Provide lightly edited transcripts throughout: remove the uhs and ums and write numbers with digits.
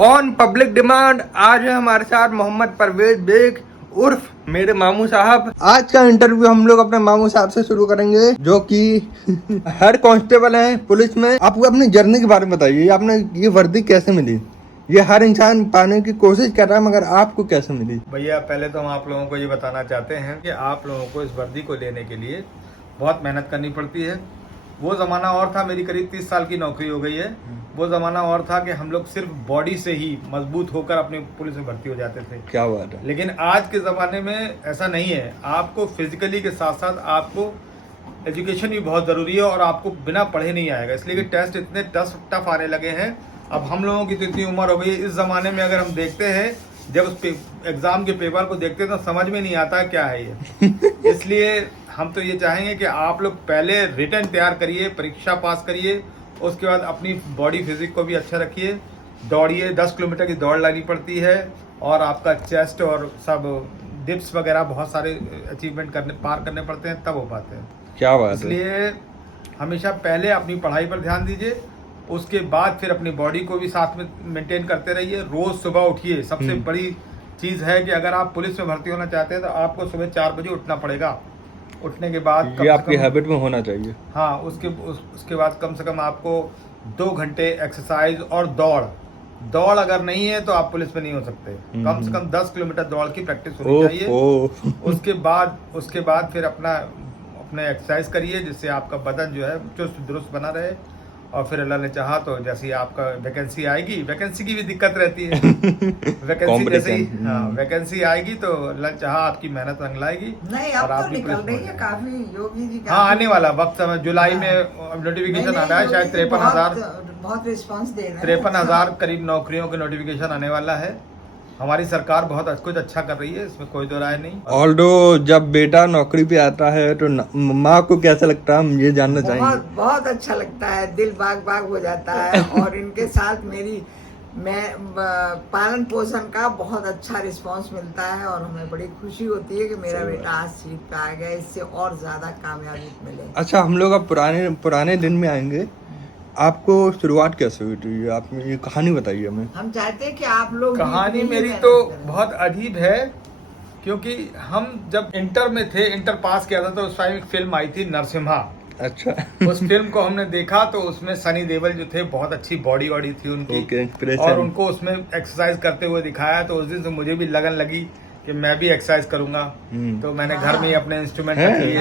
On public demand आज है हमारे साथ मोहम्मद परवेज बेग उर्फ मेरे मामू साहब। आज का इंटरव्यू हम लोग अपने मामू साहब से शुरू करेंगे, जो कि हेड कांस्टेबल हैं पुलिस में। आपको अपनी जर्नी के बारे में बताइए, आपने ये वर्दी कैसे मिली? ये हर इंसान पाने की कोशिश कर रहा है, मगर आपको कैसे मिली? भैया पहले तो हम आप लोगों को ये बताना चाहते हैं कि आप लोगों को इस वर्दी को लेने के लिए बहुत मेहनत करनी पड़ती है। वो ज़माना और था, मेरी करीब 30 साल की नौकरी हो गई है। वो ज़माना और था कि हम लोग सिर्फ बॉडी से ही मजबूत होकर अपनी पुलिस में भर्ती हो जाते थे। क्या बात है। लेकिन आज के ज़माने में ऐसा नहीं है। आपको फिजिकली के साथ साथ आपको एजुकेशन भी बहुत ज़रूरी है और आपको बिना पढ़े नहीं आएगा, इसलिए कि टेस्ट इतने टफ आने लगे हैं। अब हम लोगों की तो इतनी उम्र हो गई है, इस ज़माने में अगर हम देखते हैं, जब उस एग्ज़ाम के पेपर को देखते हैं तो समझ में नहीं आता क्या है ये। इसलिए हम तो ये चाहेंगे कि आप लोग पहले रिटन तैयार करिए, परीक्षा पास करिए, उसके बाद अपनी बॉडी फिजिक को भी अच्छा रखिए, दौड़िए। 10 किलोमीटर की दौड़ लानी पड़ती है और आपका चेस्ट और सब डिप्स वगैरह बहुत सारे अचीवमेंट पार करने पड़ते हैं, तब हो पाते हैं। क्या बात है। इसलिए हमेशा पहले अपनी पढ़ाई पर ध्यान दीजिए, उसके बाद फिर अपनी बॉडी को भी साथ में मेंटेन करते रहिए। रोज सुबह उठिए। सबसे बड़ी चीज़ है कि अगर आप पुलिस में भर्ती होना चाहते हैं तो आपको सुबह 4 बजे उठना पड़ेगा। उठने के बाद ये आपकी हैबिट में होना चाहिए। हाँ, उसके बाद कम से कम आपको 2 घंटे एक्सरसाइज और दौड़ अगर नहीं है तो आप पुलिस में नहीं हो सकते। कम से कम 10 किलोमीटर दौड़ की प्रैक्टिस होनी चाहिए। उसके बाद फिर अपने एक्सरसाइज करिए, जिससे आपका बदन जो है चुस्त दुरुस्त बना रहे। और फिर अल्लाह ने चाहा तो जैसे ही आपका वैकेंसी आएगी, वैकेंसी की भी दिक्कत रहती है। वैकेंसी जैसे ही वैकेंसी आएगी तो अल्लाह चाहा आपकी मेहनत रंग लाएगी। नहीं, अब तो निकल रही है काफी। योगी जी हाँ, आने वाला वक्त समय जुलाई में नोटिफिकेशन आना है, शायद 53,000 बहुत रिस्पांस दे रहे हैं। 53,000 करीब नौकरियों के नोटिफिकेशन आने वाला है। हमारी सरकार बहुत कुछ अच्छा कर रही है, इसमें कोई दो राय नहीं। ऑल्दो जब बेटा नौकरी पे आता है तो माँ को कैसा लगता है, हम ये जानना चाहेंगे। बहुत अच्छा लगता है, दिल बाग बाग हो जाता है। और इनके साथ मैं पालन पोषण का बहुत अच्छा रिस्पांस मिलता है और हमें बड़ी खुशी होती है कि मेरा बेटा आज सीट पे आ गया। इससे और ज्यादा कामयाबी मिले। अच्छा, हम लोग अब पुराने दिन में आएंगे। आपको शुरुआत कैसे हुई थी? आप ये कहानी बताइए हमें। हम चाहते हैं कि आप लोग कहानी मेरी तो बहुत अजीब है, क्योंकि हम जब इंटर में थे, इंटर पास किया था, तो उस टाइम एक फिल्म आई थी नरसिम्हा। अच्छा। उस फिल्म को हमने देखा तो उसमें सनी देओल जो थे, बहुत अच्छी बॉडी थी उनकी। और उनको उसमें एक्सरसाइज करते हुए दिखाया, तो उस दिन से मुझे भी लगन लगी कि मैं भी एक्सरसाइज करूंगा। तो मैंने घर में ही अपने इंस्ट्रूमेंट रख लिए,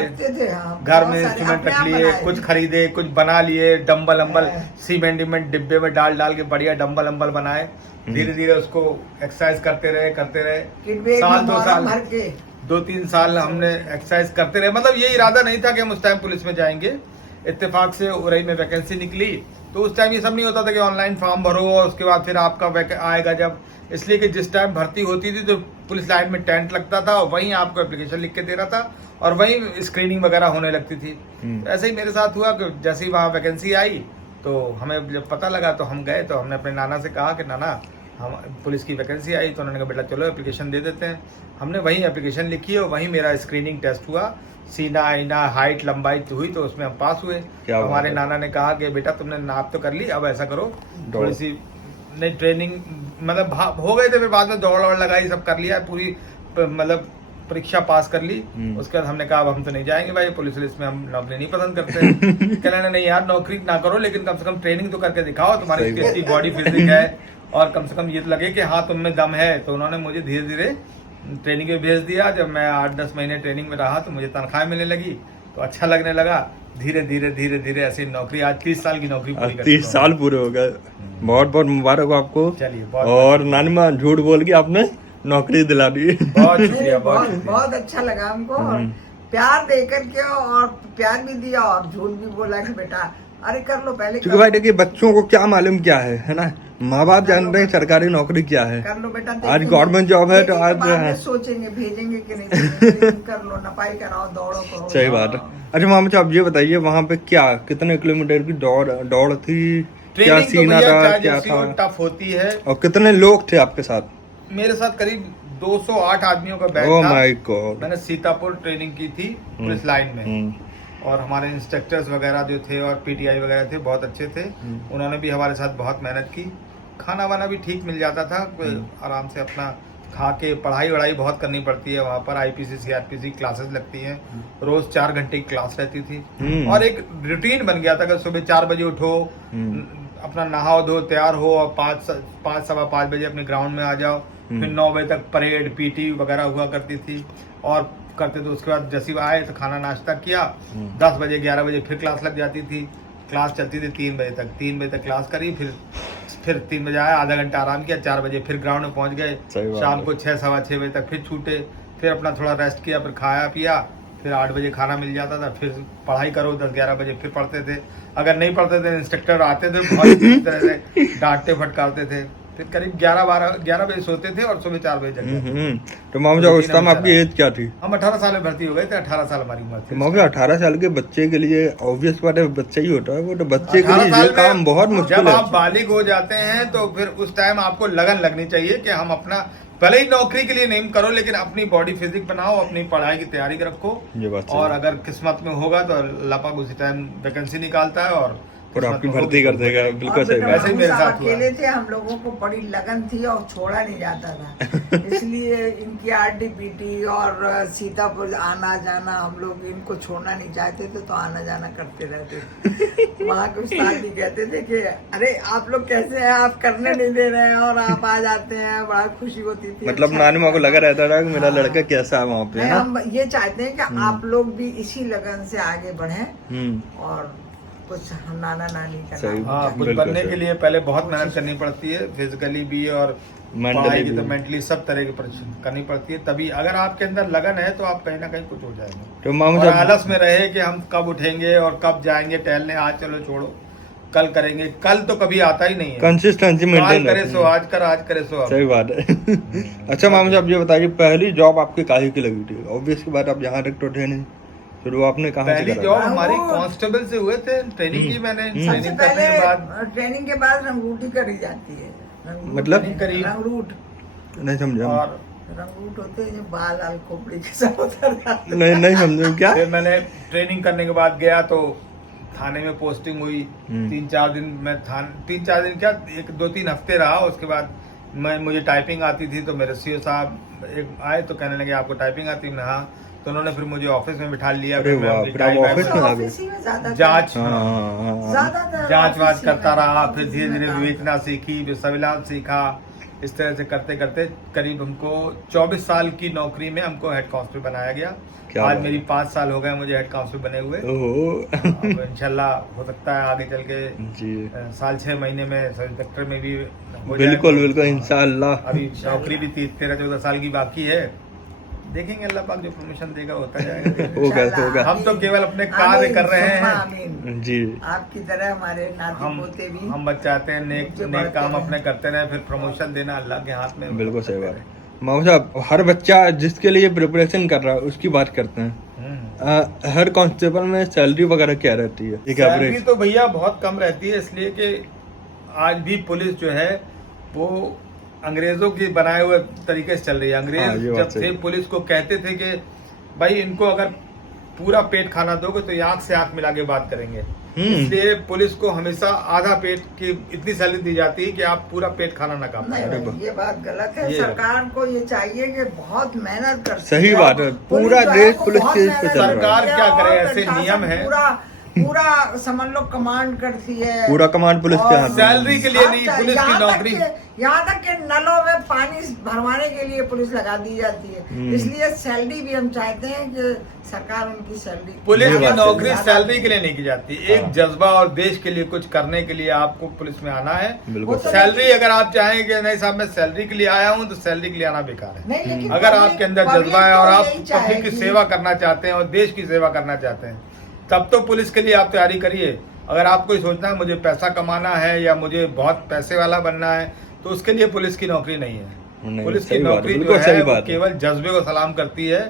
घर में इंस्ट्रूमेंट रख लिए, कुछ खरीदे, कुछ बना लिए, डम्बल सीमेंट डिब्बे में डाल के बढ़िया डम्बल बनाए। धीरे धीरे उसको एक्सरसाइज करते रहे। साल 2-3 साल हमने एक्सरसाइज करते रहे। मतलब ये इरादा नहीं था कि हम उस टाइम पुलिस में जाएंगे। इत्तेफाक से उरई में वैकेंसी निकली, तो उस टाइम ये सब नहीं होता था कि ऑनलाइन फॉर्म भरो और उसके बाद फिर आपका आएगा जब। इसलिए कि जिस टाइम भर्ती होती थी तो पुलिस लाइन में टेंट लगता था और वहीं आपको एप्लीकेशन लिख के दे रहा था और वहीं स्क्रीनिंग वगैरह होने लगती थी। तो ऐसे ही मेरे साथ हुआ कि जैसे ही वहाँ वैकेंसी आई तो हमें जब पता लगा तो हम गए। तो हमने अपने नाना से कहा कि नाना, हम पुलिस की वैकेंसी आई। तो उन्होंने कहा बेटा चलो एप्लीकेशन दे देते हैं। हमने वहीं एप्लीकेशन लिखी और वहीं मेरा स्क्रीनिंग टेस्ट हुआ। सीना आईना हाइट लंबाई हुई, तो उसमें हम पास हुए। हमारे नाना ने कहा कि बेटा तुमने नाप तो कर ली, अब ऐसा करो थोड़ी सी नहीं ट्रेनिंग, मतलब हो गए थे। फिर बाद में दौड़ लगाई, सब कर लिया, पूरी मतलब परीक्षा पास कर ली। उसके बाद हमने कहा अब हम तो नहीं जाएंगे भाई, पुलिस में हम नौकरी नहीं पसंद करते। कहने नहीं यार, नौकरी ना करो लेकिन कम से कम ट्रेनिंग तो करके दिखाओ, तुम्हारी कैसी बॉडी फिजिक है और कम से कम ये तो लगे कि हाँ तुम में दम है। तो उन्होंने मुझे धीरे धीरे ट्रेनिंग में भेज दिया। जब मैं 8-10 महीने ट्रेनिंग में रहा तो मुझे तनख्वाह मिलने लगी, तो अच्छा लगने लगा। धीरे धीरे ऐसी नौकरी, आज 30 साल की नौकरी पूरी कर 30 साल पूरे हो गए। बहुत बहुत मुबारक हो आपको। चलिए। और नानी माँ झूठ बोल के आपने नौकरी दिला दी। बहुत शुक्रिया। बहुत अच्छा लगा हमको। और प्यार देकर के, और प्यार भी दिया और झूठ भी बोला कि बेटा अरे कर लो पहले। क्योंकि भाई देखिए, बच्चों को क्या मालूम क्या है ना। माँ बाप जान रहे हैं सरकारी नौकरी क्या है। कर लो बेटा, आज गवर्नमेंट जॉब है तो आज सोचेंगे भेजेंगे कि नहीं। कर लो, नपाई कराओ, दौड़ो करो। सही बात है। अच्छा मामा साहब, ये बताइए वहाँ पे कितने किलोमीटर की दौड़ थी, क्या सीना था, क्या था? टफ होती है। और कितने लोग थे आपके साथ? मेरे साथ करीब 208 आदमियों का बैच ओह था। My God. मैंने सीतापुर ट्रेनिंग की थी पुलिस लाइन में। और हमारे इंस्ट्रक्टर्स वगैरह जो थे और पीटीआई वगैरह थे, बहुत अच्छे थे। उन्होंने भी हमारे साथ बहुत मेहनत की खाना वाना भी ठीक मिल जाता था, आराम से अपना खा के। पढ़ाई वढ़ाई बहुत करनी पड़ती है वहाँ पर, आईपीसी सीआरपीसी क्लासेस लगती हैं, रोज 4 घंटे की क्लास रहती थी। और एक रूटीन बन गया था कि सुबह 4 बजे उठो, अपना नहाओ धो तैयार हो और 5 सवा 5 बजे अपने ग्राउंड में आ जाओ। फिर 9 बजे तक परेड पीटी वगैरह हुआ करती थी और करते थे। उसके बाद जैसे आए तो खाना नाश्ता किया, 10 बजे 11 बजे फिर क्लास लग जाती थी। क्लास चलती थी 3 बजे तक, 3 बजे तक क्लास करी, फिर 3 बजे आया, आधा घंटा आराम किया, 4 बजे फिर ग्राउंड में पहुंच गए। शाम को 6 सवा 6 बजे तक फिर छूटे, फिर अपना थोड़ा रेस्ट किया, फिर खाया पिया, फिर 8 बजे खाना मिल जाता था। फिर पढ़ाई करो, 10-11 बजे फिर पढ़ते थे। अगर नहीं पढ़ते थे इंस्ट्रक्टर आते थे, बहुत बुरी तरह से डांटते फटकारते थे। फिर करीब 11 बजे सोते थे और सुबह 4 बजे जगते। तो मामू साहब उस टाइम आपकी एज क्या थी? हम 18 साल में भर्ती हो गए थे, 18 साल हमारी उम्र थी। मामू 18 साल के बच्चे के लिए ऑब्वियस बात है, बच्चा ही होता है वो, तो बच्चे के लिए ये काम बहुत मुश्किल है। जब आप बालिग हो जाते हैं तो फिर उस टाइम आपको लगन लगनी चाहिए कि हम अपना, भले ही नौकरी के लिए नहीं करो, लेकिन अपनी बॉडी फिजिक बनाओ, अपनी पढ़ाई की तैयारी रखो। ये बात और अगर किस्मत में होगा तो अल्लाह पाक उसी टाइम वैकेंसी निकालता है और आपकी भर्ती कर देगा। बिल्कुल सही बात। वैसे ही मेरे साथ हुआ। अकेले थे, हम लोगों को बड़ी लगन थी और छोड़ा नहीं जाता था। इसलिए इनकी आरडीपीटी और सीतापुर आना जाना, हम लोग इनको छोड़ना नहीं चाहते थे, तो आना जाना करते रहते थे। वहाँ के उस्ताद भी कहते थे कि अरे आप लोग कैसे हैं, आप करने नहीं दे रहे हैं और आप आ जाते हैं, बड़ा खुशी होती थी। मतलब नानी माँ को लगा रहता था कि मेरा लड़का कैसा है वहाँ पे। हम ये चाहते हैं कि आप लोग भी इसी लगन से आगे बढ़ें और कुछ नाना नानी का हाँ, कुछ बनने के लिए पहले बहुत मेहनत करनी पड़ती है, फिजिकली भी और पढ़ाई की, तो मेंटली सब तरह की परिश्रम करनी पड़ती है। तभी अगर आपके अंदर लगन है तो आप कहीं ना कहीं कुछ हो जाएंगे। तो मामू साहब आलस में रहे कि हम कब उठेंगे और कब जाएंगे टहलने, आज चलो छोड़ो कल करेंगे, कल तो कभी आता ही नहीं है। कंसिस्टेंसी मेंटेन करे सो आज कर, आज करे सो अब। सही बात है। अच्छा मामू साहब ये बताइए, पहली जॉब आपकी काहे की लगी थी? ऑब्वियस की बात, आप यहाँ तक तो थे नहीं, फिर आपने कहा? पहली जॉब हमारी कांस्टेबल से हुए थे, ट्रेनिंग की मैंने। ट्रेनिंग करने के बाद, ट्रेनिंग के बाद रंगूटी करी जाती है। मतलब रंगरूट नहीं समझा। और रंगरूट होते हैं जो बाल लाल खोपड़ी के साथ उतर जाते हैं। नहीं समझे क्या? फिर मैंने ट्रेनिंग करने के बाद गया तो थाने में पोस्टिंग हुई। 3-4 दिन मैं 3-4 दिन क्या, 1-2-3 हफ्ते रहा। उसके बाद मुझे टाइपिंग आती थी, तो मेरे सीओ साहब एक आए तो कहने लगे आपको टाइपिंग आती है? हाँ। तो उन्होंने फिर मुझे ऑफिस में बिठा लिया। जांच वाच करता रहा, फिर धीरे धीरे विवेचना सीखी, फिर संविधान सीखा। इस तरह से करते करते करीब हमको 24 साल की नौकरी में हमको हेड कांस्टेबल बनाया गया। आज मेरी 5 साल हो गए मुझे हेड कांस्टेबल बने हुए। इंशाल्लाह हो सकता है आगे चल के साल 6 महीने में सब इंस्पेक्टर में भी हो जाए। बिल्कुल इंशाल्लाह। अभी नौकरी भी 13-14 साल की बाकी है, देखेंगे अल्लाह पाक जो प्रमोशन देगा होता जाएगा। होगा। हम तो केवल अपने कार्य कर रहे हैं जी, आपकी तरह हमारे नाती पोते भी। हम बस चाहते हैं नेक काम अपने करते रहे, फिर प्रमोशन देना अल्लाह के हाथ में। बिल्कुल सही बात है मामू साहब। हर बच्चा जिसके लिए प्रिपरेशन कर रहा है उसकी बात करते हैं। हर कांस्टेबल में सैलरी वगैरह क्या रहती है? सैलरी तो भैया बहुत कम रहती है, इसलिए कि आज भी पुलिस जो है वो अंग्रेजों की बनाए हुए तरीके से चल रही है। अंग्रेज जब थे पुलिस को कहते थे कि भाई इनको अगर पूरा पेट खाना दोगे तो आंख से आंख मिला के बात करेंगे। इसलिए पुलिस को हमेशा आधा पेट की इतनी सैलरी दी जाती है कि आप पूरा पेट खाना ना खा पाए। ये बात गलत है। सरकार को ये चाहिए कि बहुत मेहनत कर। सही बात है, पूरा देश पुलिस पे चल रहा है। सरकार क्या करे, ऐसे नियम है। पूरा समझ लो कमांड करती है, पूरा कमांड पुलिस के हाथ। सैलरी के लिए नहीं, पुलिस की नौकरी। यहाँ तक कि नलों में पानी भरवाने के लिए पुलिस लगा दी जाती है। इसलिए सैलरी भी हम चाहते हैं कि सरकार उनकी सैलरी। पुलिस की नौकरी सैलरी के लिए नहीं की जाती, एक जज्बा और देश के लिए कुछ करने के लिए आपको पुलिस में आना है। सैलरी अगर आप चाहें कि नहीं साहब मैं सैलरी के लिए आया हूँ, तो सैलरी के लिए आना बेकार है। अगर आपके अंदर जज्बा है और आप पब्लिक की सेवा करना चाहते हैं और देश की सेवा करना चाहते हैं, तब तो पुलिस के लिए आप तैयारी करिए। अगर आपको सोचना है मुझे पैसा कमाना है या मुझे बहुत पैसे वाला बनना है, तो उसके लिए पुलिस की नौकरी नहीं है। पुलिस की नौकरी जो है वो केवल जज्बे को सलाम करती है।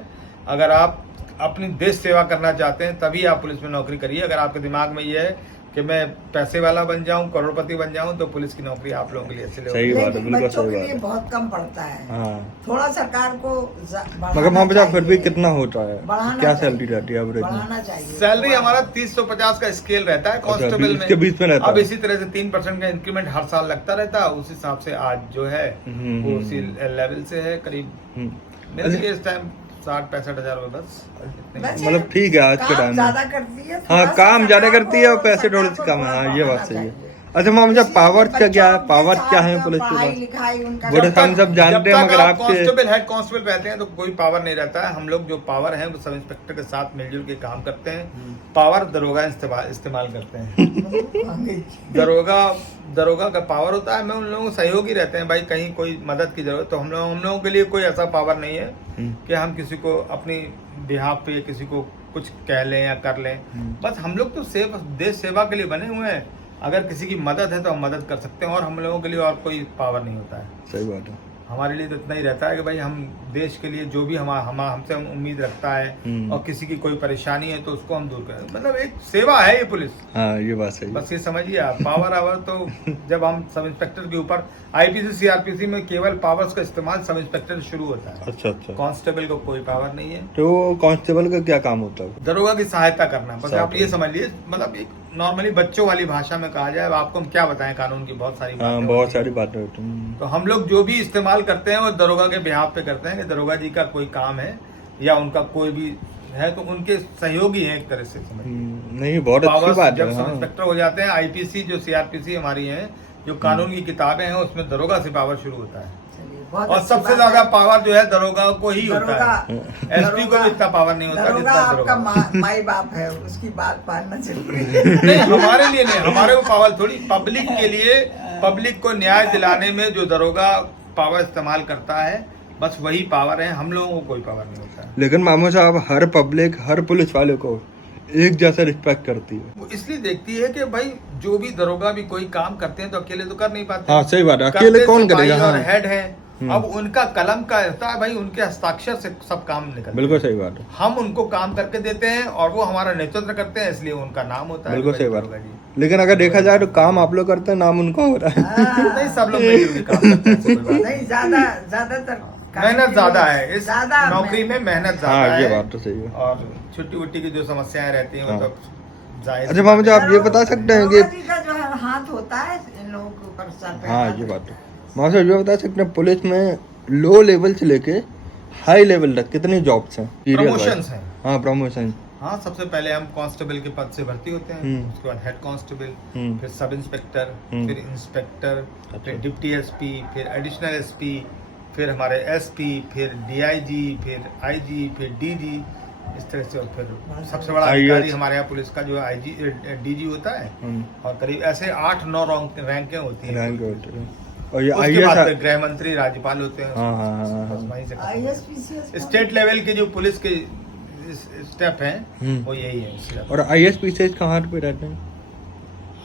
अगर आप अपनी देश सेवा करना चाहते हैं तभी आप पुलिस में नौकरी करिए। अगर आपके दिमाग में ये है कि मैं पैसे वाला बन जाऊं, करोड़पति बन जाऊं, तो पुलिस की नौकरी आप लोगों के लिए इसलिए सही बात है, लेकिन बिल्कुल बच्चों सही के बात लिए है। बहुत कम पड़ता है। हाँ, थोड़ा सरकार को मगर वहाँ पे फिर भी कितना होता है, बढ़ाना क्या चाहिए। सैलरी रहती है एवरेज में? बढ़ाना चाहिए। सैलरी हमारा 30-50 का स्केल रहता है कांस्टेबल इसके बीच में रहता अब है। इसी तरह से 3% का इंक्रीमेंट हर साल लगता रहता है, उस हिसाब से आज जो है वो उसी लेवल से है करीब। मेरे लिए इस टाइम 60-65 हजार रुपए बस इतने। वैसे मतलब ठीक है आज के काम टाइम में। ज्यादा करती है, हाँ, थोड़ा सा काम ज्यादा सरकार करती है और को- पैसे थोड़े सरकार से को कम है। हाँ, थोड़ा ये बात बढ़ाना सही है। चाहिए। अच्छा मामा साहब, पावर इसलिए का क्या है, बच्चों पावर के क्या है साथ पुलिस के पढ़ाई पास? लिखाई उनका वो तो हम सब जानते हैं, मगर आपके कांस्टेबल हेड कांस्टेबल रहते हैं तो कोई पावर नहीं रहता है। हम लोग जो पावर है वो सब इंस्पेक्टर के साथ मिलजुल के काम करते हैं। पावर दरोगा इस्तेमाल करते हैं। दरोगा का पावर होता है, मैं उन लोगों को सहयोगी रहते हैं। भाई कहीं कोई मदद की जरूरत तो हम लोगों के लिए कोई ऐसा पावर नहीं है कि हम किसी को अपनी बिहाफ पे किसी को कुछ कह लें या कर लें। बस हम लोग तो देश सेवा के लिए बने हुए हैं। अगर किसी की मदद है तो हम मदद कर सकते हैं, और हम लोगों के लिए और कोई पावर नहीं होता है। सही बात है। हमारे लिए तो इतना ही रहता है कि भाई हम देश के लिए जो भी हमसे उम्मीद रखता है और किसी की कोई परेशानी है तो उसको हम दूर करें। मतलब एक सेवा है ये पुलिस। हाँ, ये बात सही है। बस ये समझिए आप, पावर आवर तो जब हम सब इंस्पेक्टर के ऊपर आईपीसी सीआरपीसी में केवल पावर्स का इस्तेमाल सब इंस्पेक्टर से शुरू होता है। अच्छा अच्छा। कांस्टेबल को कोई पावर नहीं है। तो कांस्टेबल का क्या काम होता है? दरोगा की सहायता करना। बस आप ये समझ लीजिए, मतलब एक नॉर्मली बच्चों वाली भाषा में कहा जाए, आपको हम क्या बताएं, कानून की बहुत सारी हाँ, बातें बहुत होती हैं। सारी बातें होती हैं। तो हम लोग जो भी इस्तेमाल करते हैं वो दरोगा के बिहाफ पे करते हैं कि दरोगा जी का कोई काम है या उनका कोई भी है तो उनके सहयोगी हैं एक तरह से, समझिए। नहीं, बहुत अच्छी पावर्स बात जब है। सब हाँ। इंस्पेक्टर हो जाते हैं, आईपीसी जो सीआरपीसी हमारी है, जो कानून की किताबें हैं, उसमें दरोगा से पावर शुरू होता है। चलिए, बहुत और अच्छी सबसे बात ज्यादा है। पावर जो है दरोगा को ही होता दरोगा- है। एसपी को भी इतना पावर नहीं होता दरोगा जितना आपका दरोगा। माई बाप है, उसकी बात मानना चाहिए। नहीं, हमारे लिए नहीं, हमारे को पावर थोड़ी, पब्लिक के लिए, पब्लिक को न्याय दिलाने में जो दरोगा पावर इस्तेमाल करता है बस वही पावर है। हम लोगों को कोई पावर नहीं होता है। लेकिन मामू साहब, हर पब्लिक हर पुलिस वाले को एक जैसा रिस्पेक्ट करती है। वो इसलिए देखती है कि भाई जो भी दरोगा भी कोई काम करते हैं तो अकेले तो कर नहीं पाते। हाँ, सही बात है। अकेले करते कौन सिपाही करेगा? और हाँ। हेड है। अब उनका कलम का होता है भाई, उनके हस्ताक्षर से सब काम निकलता है। बिल्कुल सही बात है। हम उनको काम करके देते हैं और वो हमारा नेतृत्व करते हैं, इसलिए उनका नाम होता है। बिल्कुल भाई सही बात दरोगा है। जी। लेकिन अगर देखा जाए तो काम आप लोग करते हैं, नाम उनका हो रहा है। नहीं, सब लोग मिलजुल के काम करते हैं, ऐसी कोई बात नहीं, ज्यादातर मेहनत ज्यादा है इस ज्यादा नौकरी में, मेहनत ज्यादा हाँ, ये है। बात तो सही है। और छुट्टी वुट्टी की जो समस्याएं रहती हैं वो हाँ। तो जाहिर अच्छा मामू जी, आप ये बता सकते हैं कि दरोगा जी का जो है हाथ होता है इन लोगों के ऊपर, सर पे हाँ, हाथ ये बात है। मामू साहब, ये बता सकते हैं पुलिस में लो लेवल से लेके हाई लेवल तक कितनी जॉब्स हैं? प्रमोशंस हैं। हाँ, प्रमोशन। हाँ, सबसे पहले हम कांस्टेबल के पद से भर्ती होते हैं, उसके बाद हेड कांस्टेबल, फिर सब इंस्पेक्टर, फिर इंस्पेक्टर, फिर डिप्टी एसपी, फिर एडिशनल एसपी, फिर हमारे एसपी, फिर डीआईजी, फिर आईजी, फिर डीजी, इस तरह से। और फिर सबसे बड़ा अधिकारी हमारे यहाँ पुलिस का जो आईजी डीजी होता है, और करीब ऐसे 8-9 रैंकें होती हैं। रैंक होते हैं। और ये उसके बाद आईएएस। फिर गृह मंत्री, राज्यपाल होते हैं। हाँ, हाँ, हाँ, हाँ। बस वहीं से खत्म होता है। IAS, PCS स्टेट लेवल के जो पुलिस के स्टेप हैं वो यही है। इससे और आईएएस पीसीएस कहाँ पे रहते हैं?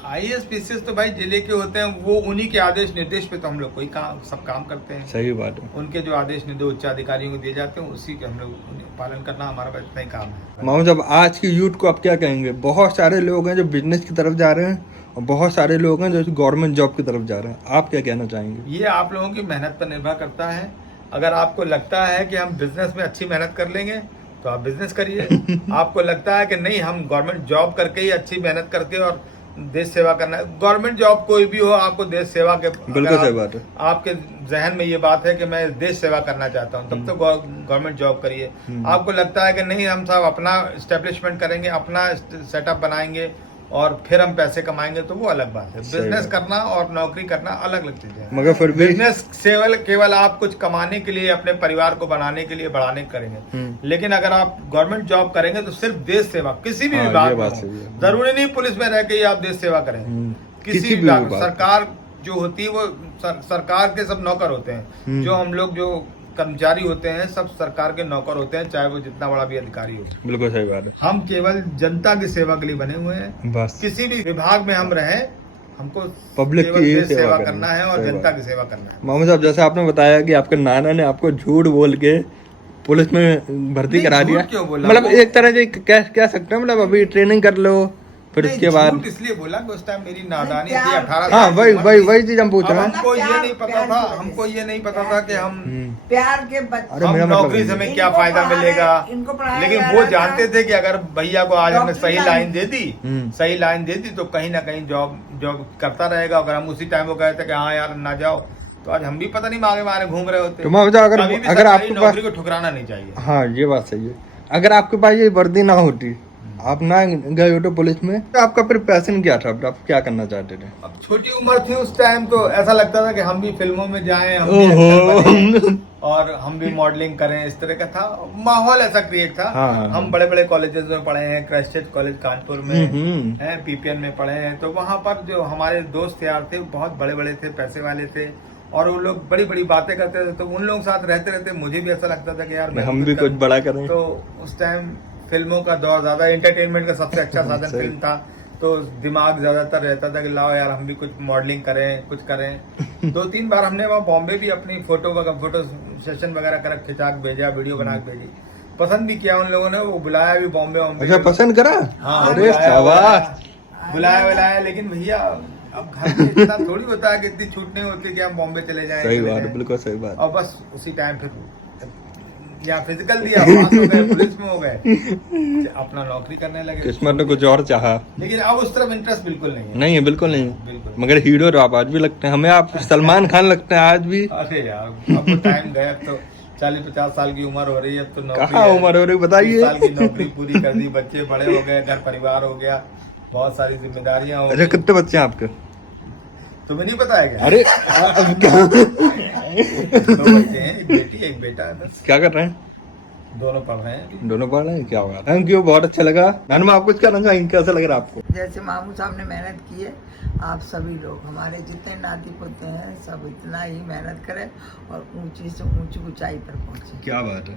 आईएएस पीसीएस तो भाई जिले के होते हैं, वो उन्हीं के आदेश निर्देश पे तो हम लोग कोई सब काम करते हैं। सही बात है। उनके जो आदेश निर्देश उच्च अधिकारियों को दिए जाते हैं उसी के हम लोग पालन करना हमारा बस इतना ही काम है। मामू साहब, आज की यूथ को आप क्या कहेंगे? बहुत सारे लोग हैं जो बिजनेस की तरफ जा रहे हैं और बहुत सारे लोग हैं जो गवर्नमेंट जॉब की तरफ जा रहे हैं। आप क्या कहना चाहेंगे? ये आप लोगों की मेहनत पर निर्भर करता है। अगर आपको लगता है कि हम बिजनेस में अच्छी मेहनत कर लेंगे तो आप बिजनेस करिए। आपको लगता है कि नहीं, हम गवर्नमेंट जॉब करके ही अच्छी मेहनत करके और देश सेवा करना है, गवर्नमेंट जॉब कोई भी हो, आपको देश सेवा के, बिल्कुल सही बात है। आपके जहन में ये बात है कि मैं देश सेवा करना चाहता हूँ, तब तो गवर्नमेंट जॉब करिए। आपको लगता है कि नहीं, हम सब अपना एस्टेब्लिशमेंट करेंगे, अपना सेटअप बनाएंगे और फिर हम पैसे कमाएंगे, तो वो अलग बात है। बिजनेस करना और नौकरी करना अलग अलग चीजें हैं। मगर फिर भी बिजनेस केवल आप कुछ कमाने के लिए, अपने परिवार को बनाने के लिए बढ़ाने करेंगे, लेकिन अगर आप गवर्नमेंट जॉब करेंगे तो सिर्फ देश सेवा, किसी भी हाँ, विभाग ये में बात हो। सही है। जरूरी नहीं पुलिस में रह के ही आप देश सेवा करें। किसी भी विभाग में। सरकार जो होती है वो सरकार के सब नौकर होते हैं। जो हम लोग जो कर्मचारी होते हैं सब सरकार के नौकर होते हैं, चाहे वो जितना बड़ा भी अधिकारी हो। बिल्कुल सही बात है। हम केवल जनता की सेवा के लिए बने हुए हैं। बस किसी भी विभाग में हम रहें, हमको पब्लिक केवल की देश सेवा सेवा करना करना है और सही जनता बात। की सेवा करना है। मामू साहब, जैसे आपने बताया कि आपके नाना ने आपको झूठ बोल के पुलिस में भर्ती नहीं, करा झूठ दिया, क्यों बोला? मतलब वो- एक तरह से कह सकते हैं, मतलब अभी ट्रेनिंग कर लो, फिर नहीं, उसके बाद झूठ इसलिए बोला कि उस टाइम मेरी नादानी थी, प्यार- 18 हाँ साल की वही उम्र वही थी। वही चीज हम पूछ अब रहे हैं। हमको ये नहीं पता प्यार था, की वजह हमको से। ये नहीं पता था कि हम प्यार के बच्चे अरे हम मेरा मतलब नौकरी से है। हमें क्या इनको फायदा पढ़ाया- मिलेगा, इनको पढ़ाया लेकिन जा वो रहा जानते था। थे कि अगर भैया को आज हमने डॉक्टरी सही लाइन। लाइन दे दी, हम्म। सही लाइन दे दी तो कहीं ना कहीं जॉब जॉब करता रहेगा। अगर हम उसी टाइम को कहते कि हाँ यार ना जाओ, तो आज हम भी पता नहीं मांगे मारे घूम रहे होते। तो मैं बताऊं, अगर कभी भी अगर सरकारी आपके नौकरी पास, को ठुकराना नहीं चाहिए। हाँ ये बात सही है, अगर आपके पास ये वर्दी ना होती, आप ना गए होते पुलिस में, तो आपका फिर पैशन क्या था, फिर आप क्या करना चाहते थे? अब छोटी उम्र थी उस टाइम, तो ऐसा लगता था कि हम भी फिल्मों में जाएं, हम भी ओहो। एक्टर बनें और हम भी मॉडलिंग करें। इस तरह का था माहौल, ऐसा क्रिएट था। हाँ। हम बड़े बड़े कॉलेजेस में पढ़े हैं, क्राइस्ट चर्च कॉलेज कानपुर में हैं, पीपीएन में पढ़े हैं। तो वहाँ पर जो हमारे दोस्त यार थे बहुत बड़े बड़े थे, पैसे वाले थे, और वो लोग बड़ी बड़ी बातें करते थे। तो उन लोगों के साथ रहते रहते मुझे भी ऐसा लगता था कि यार मैं हम भी कुछ बड़ा करें। तो उस टाइम फिल्मों का दौर, ज्यादा एंटरटेनमेंट का सबसे अच्छा साधन सही। फिल्म था। तो दिमाग ज्यादातर रहता था कि लाओ यार हम भी कुछ मॉडलिंग करें, कुछ करें। 2-3 बार हमने वहाँ बॉम्बे भी अपनी फोटो सेशन वगैरह कर खिंचा के भेजा, वीडियो बना के भेजी। पसंद भी किया उन लोगों ने, वो बुलाया भी बॉम्बे अच्छा पसंद करा? हाँ, अरे शाबाश। बुलाया। लेकिन भैया अब घर में इतना थोड़ी होता है कि इतनी छूट नहीं होती कि हम बॉम्बे चले जाएं। सही बात, बिल्कुल सही बात। और बस उसी टाइम फिर या फिजिकल दिया, पास हो गए, पुलिस में हो गए, अपना नौकरी करने लगे। किस्मत ने कुछ और चाहा। लेकिन अब उस तरफ इंटरेस्ट बिल्कुल नहीं है। नहीं है, बिल्कुल नहीं है। बिल्कुल। मगर हीरो तो आप आज भी लगते हैं हमें, आप सलमान खान लगते हैं आज भी। अरे यार अब तो टाइम गया, अब तो 40-50 साल की उम्र हो रही है, अब तो नौकरी कहाँ है। उम्र हो रही 30 साल की बताइए। नौकरी पूरी कर दी, बच्चे बड़े हो गए, घर परिवार हो गया, बहुत सारी जिम्मेदारियां हो अच्छा गई। कितने बच्चे हैं आपके? तुम्हें नहीं पता है क्या? अरे अब क्या 2 बच्चे हैं, एक बेटी एक बेटा है, बस क्या कर रहे हैं? दोनों पढ़ रहे हैं अभी। दोनों पढ़ रहे हैं, क्या होगा। थैंक यू, बहुत अच्छा लगा। मैडम आप कुछ कहना चाहेंगे, कैसा लग रहा है आपको? जैसे मामू साहब ने मेहनत की है, आप सभी लोग हमारे जितने नाती पोते हैं सब इतना ही मेहनत करें और ऊंची से ऊंची ऊंचाई पर पहुंचे। क्या बात है।